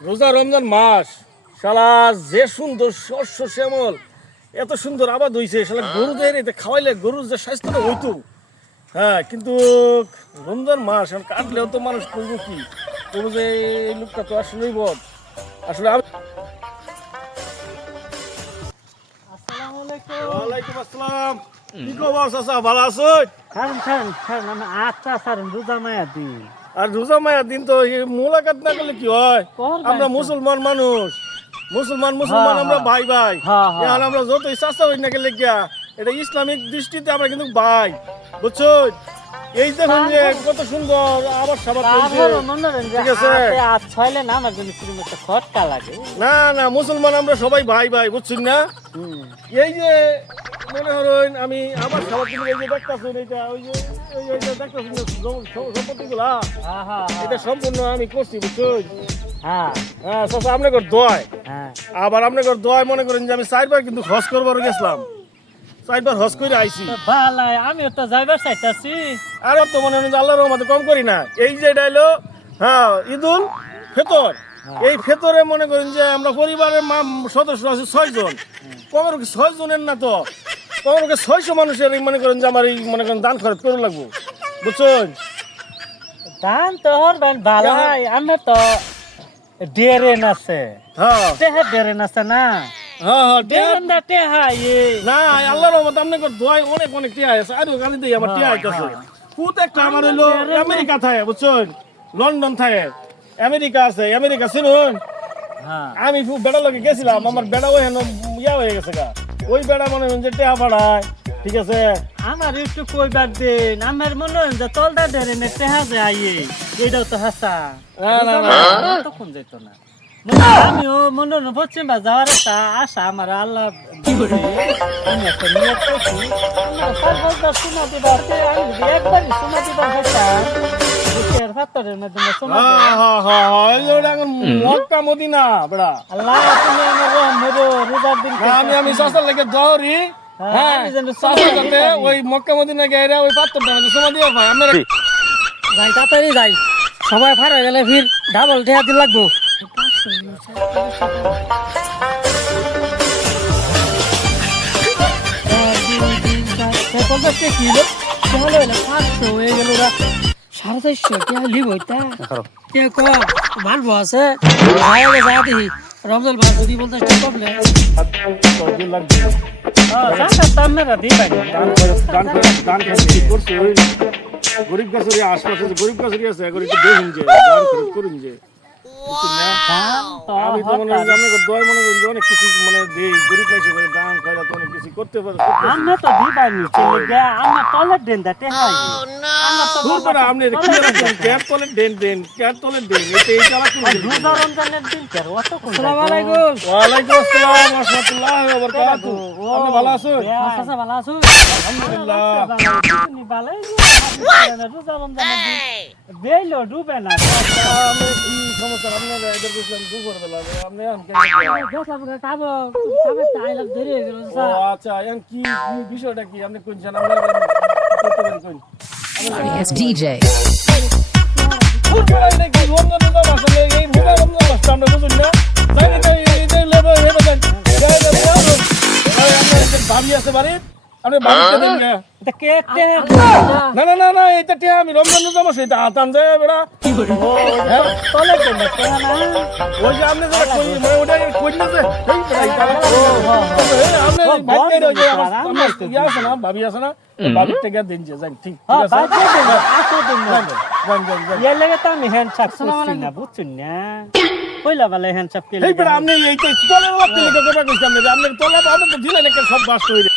রোজা রমজান মাস শালা যে সুন্দর শস্য শ্যামল এত সুন্দর আবাদ হইছে শালা গরুদের এতে খাওয়াইলে গরুর যে স্বাস্থ্যটা হইতো। হ্যাঁ কিন্তু রমজান মাস এখন কাটলেও তো মানুষ করব কি? করব যে এই লোকটা তো আসলেই বদ। আসলে আমি ওয়ালাইকুম আসসালাম। কি খবর চাচা? ভালো আছো খান খান খান আমি আচ্ছা স্যার রোজা মায়া দিন। আর রোজা মায়ের দিন তো মোলাকাত না করলে কি হয়? আমরা মুসলমান মানুষ। মুসলমান মুসলমান হ্যাঁ, আমরা হ্যাঁ। ভাই ভাই। হ্যাঁ, হ্যাঁ। আমরা যত চাষা হই না গেলে গিয়া এটা ইসলামিক দৃষ্টিতে আমরা কিন্তু ভাই। বুঝছ? এই দেখুন যে কত সুন্দর আবার সাবাত ঠিক আছে। ছয়লে না আমার জন্য কীরকম একটা খটকা লাগে। না না মুসলমান আমরা সবাই ভাই ভাই বুঝছেন না? এই যে মনে হলেন আমি আবার সাবাত দিলে এই যে দেখতেছেন এইটা ওই যে ওই যে দেখতেছেন সম্পত্তিগুলা? হ্যাঁ, হ্যাঁ, হ্যাঁ। এটা সম্পূর্ণ আমি করছি বুঝছেন? হ্যাঁ, হ্যাঁ আপনাকে দোয়ায়। হ্যাঁ। আবার আপনাকে দোয়ায় মনে করেন যে আমি চারবার কিন্তু হজ করবার গেছিলাম। চারবার হজ করে আইছি। ভালাই, আমিও তো যাইবার চাইতাছি। আর তো মনে হয় আল্লাহর রহমতে কম করি না। এই যে এটা হলো হ্যাঁ ঈদুল ফেতর। এই ফেতরে মনে করেন যে আমরা পরিবারের মা সদস্য আছে ছয় জন কমের ছয় জনের না তো? কমের কি ছয়শো মানুষের মনে করেন যে আমার এই মনে করেন দান খরচ করে লাগবো। বুঝছেন? দান তো হরবেন ভালাই আমি তো ডেরেন আছে। হ্যাঁ। ডেরেন আছে না? হ্যাঁ হ্যাঁ না আল্লাহর রহমত দোয়াই অনেক অনেক টিয়া আছে। আর গালি দিই আমার টিয়া আইতাছে কুত একটা আমার হইল আমেরিকা থাকে বুঝছেন? লন্ডন থাকে। আমেরিকা আছে আমেরিকা শুনুন হ্যাঁ। আমি খুব বেড়া লোকে গেছিলাম আমার বেড়া ওই হেন ইয়া হয়ে গেছে গা। ওই বেড়া মনে হয় যে টেহা পাঠায় ঠিক আছে? আমার একটু কইবার দিন আমার মনে হয় যে তলদা ডেরেন টেহা যে আইয়ে। এইটাও তো হাসা। না, না, না। তখন যেত না। হয় আমিও মনে হয় পশ্চিম বা যাওয়ার একটা আশা আমার আল্লাহ। আমি একটা করছি। একবারই শোনা দিবার হইতাম, মাধ্যমে শোনা হ্যাঁ। হ্যাঁ হ্যাঁ হ্যাঁ মক্কা মদিনা বেড়া। আল্লাহ তুমি আমার রহম হইরো, রোজার দিন আমি আমি সস্তার লেগে দৌড়ি হ্যাঁ আমি যেন সস্তা যাতে ওই মক্কা মদিনা গেলে ওই পাত্রটা আমাকে সময় দিয়ে ভাই আমরা যাই তাড়াতাড়ি যাই। সবাই ফার হয়ে গেলে ফির ডাবল ঠেয়া দিন লাগবো। সাড়ে চারশো কে লিব হইতা কে ক ভালো আছে। যা রমজান ভাই যদি বলতে কি করছে ওই গরিব গাছরি আশপাশে গরিব গাছরি আছে এখন একটু দেখুন যে করে করুন যে। না? আমি তো মনে যে আপনাকে দয় মনে করি অনেক কিছু মানে দেই গরিব মাইসে করে গান খাইলা তো অনেক কিছু করতে পারে আমরা তো দিবানি চলে গিয়া আমরা তলের দেন দা টেহাই। দূর করে আপনি কি রাখছেন ক্যাট তলে দেন দেন ক্যাট তলে দেন এটা এই চালা কি রোজা রমজানের দিন কে অত কোন আসসালামু আলাইকুম। ওয়ালাইকুম আসসালাম ওয়া রাহমাতুল্লাহি ওয়া বারাকাতুহু। আপনি ভালো আছেন? আচ্ছা ভালো আছো আলহামদুলিল্লাহ। তুমি ভালো রোজা রমজানের দিন বেইলো ডুবে না। সমস্যা দুপুর বেলা আপনি হয়ে আচ্ছা এখন কি কি বিষয়টা কি আপনি কোন জানি আপনার ভাবি আছে বাড়ি আপনি ভাবিতে দেন না এটা কে কে না না না না এটা টিয়া আমি রমজান রোজা মাস এটা আতান যায় বেড়া ও হ্যাঁ তলের দেন না ওই যে আপনি যেটা কই মানে ওটা কই না যে এই বেড়া এই কালা ও এই আপনি ভাইতে রই যে আমার আমার ইয়া আছে না ভাবি আছে না ভাবির থেকে দিন যে যাই ঠিক হ্যাঁ ঠিক দেন আতো দেন না যান যান যান এর লাগে তো আমি হ্যান্ডশাক করছি না বুঝছেন না কইলা বলে হ্যান্ডশাক কে এই বেড়া আপনি এই তলে লাগতে লিখে কথা কইছি আপনি আপনি তলে আপনি তো দিলেন একটা সব বাস তৈরি